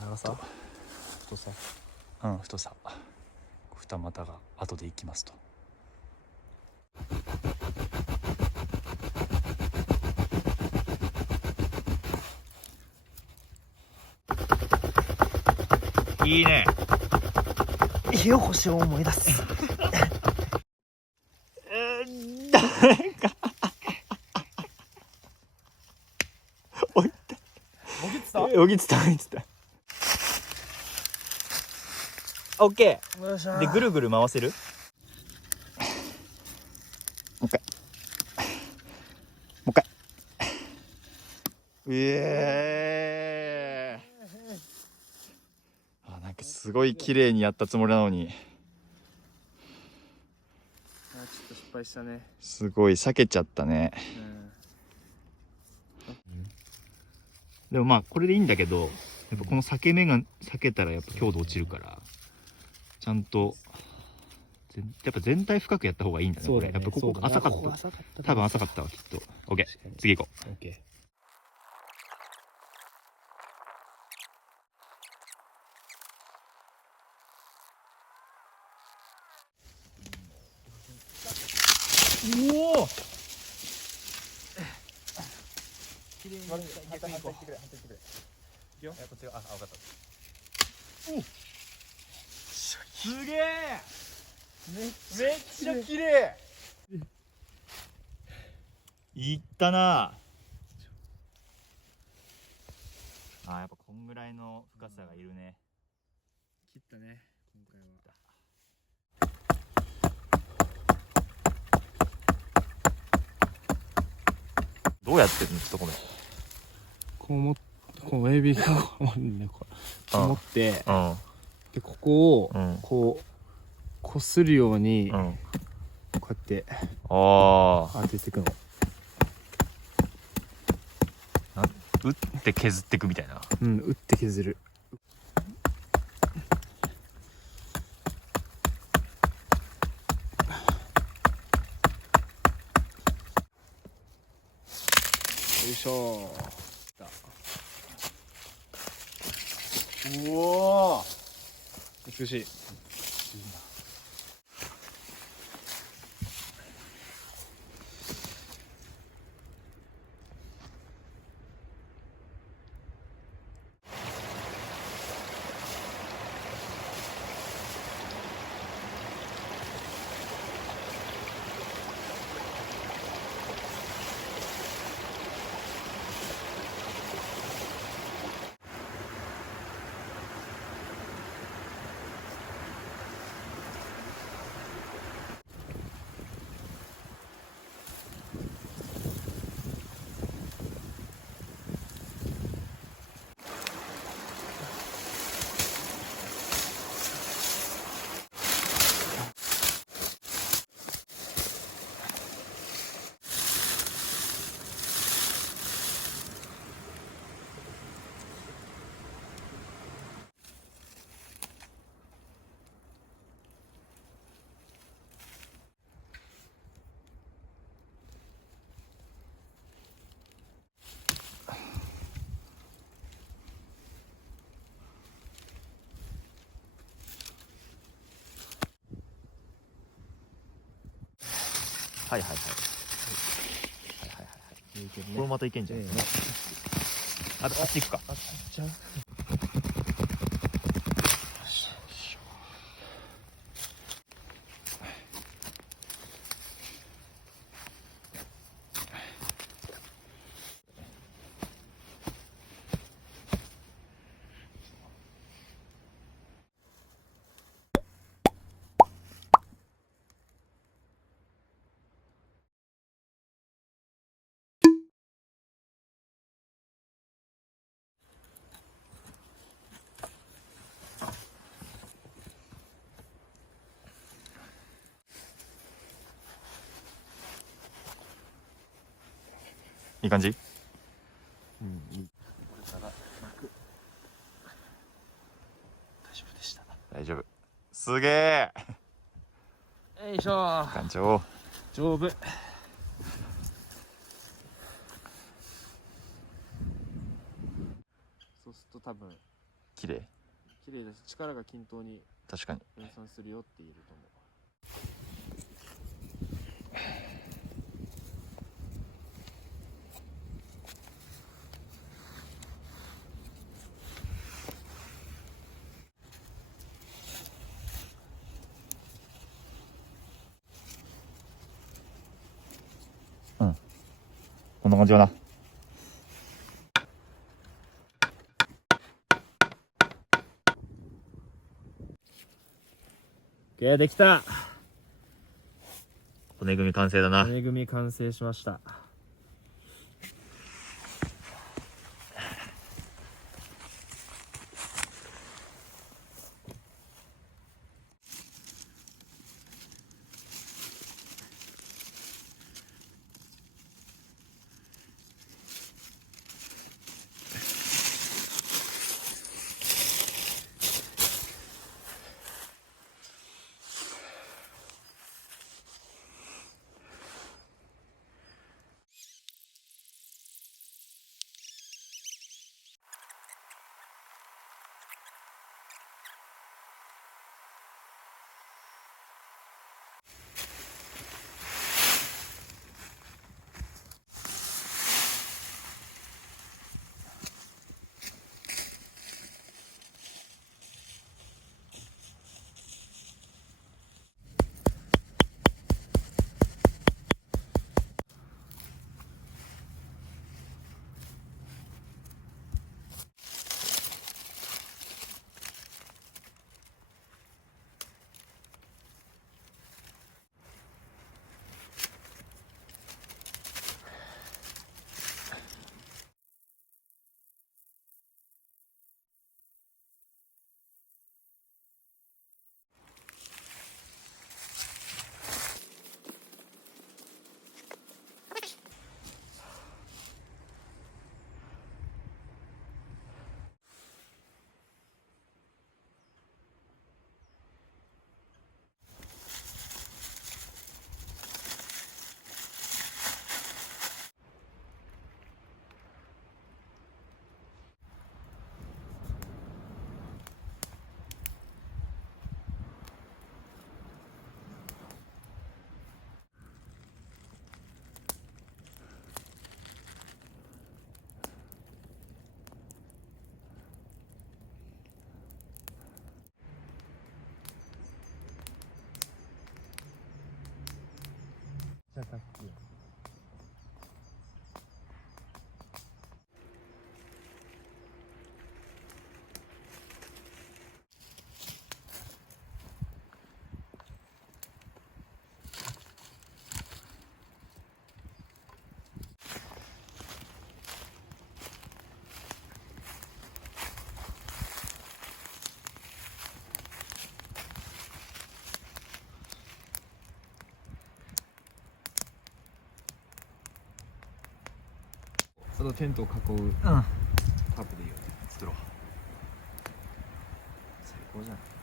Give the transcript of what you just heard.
長さ太さ太さ二股が後でいきますと。いいね。火起こしを思い出すなんかおいたもぎってたおぎつたオッケーでぐるぐる回せる。もう一回なんかすごい綺麗にやったつもりなのにちょっと失敗したね。すごい避けちゃったね。でもまあこれでいいんだけど、やっぱこの裂け目が裂けたらやっぱ強度落ちるから、ちゃんとやっぱ全体深くやった方がいいんだね。これやっぱここ浅かった。多分浅かったわきっと。OK、次行こう。 OK。おお綺麗に反対してくれ。いくよ。こっちが分かった。おすげえ、めっちゃ綺麗。いったなあ。やっぱこんぐらいの深さがいるね。切ったね今回は。どうやってるの？ちょっとごめん。このエビがこう持ってでここをこうこするようにこうやって当てていくの。打って削っていくみたいな。打って削る。よいしょうおー、美しい。はいはいはい。これまたいけんじゃん。あっち行くか。あっちゃう。いい感じ？いい。これから巻く。大丈夫でした。大丈夫。すげえ。よいしょ。館長。丈夫。そうすると多分綺綺麗。綺麗だし力が均等に確かに分散するよって言えると思う。こんな感じかな。OK できた。骨組み完成だな。骨組み完成しました。じゃあさっきそのテントを囲うタープでいいよね。作ろう。最高じゃん。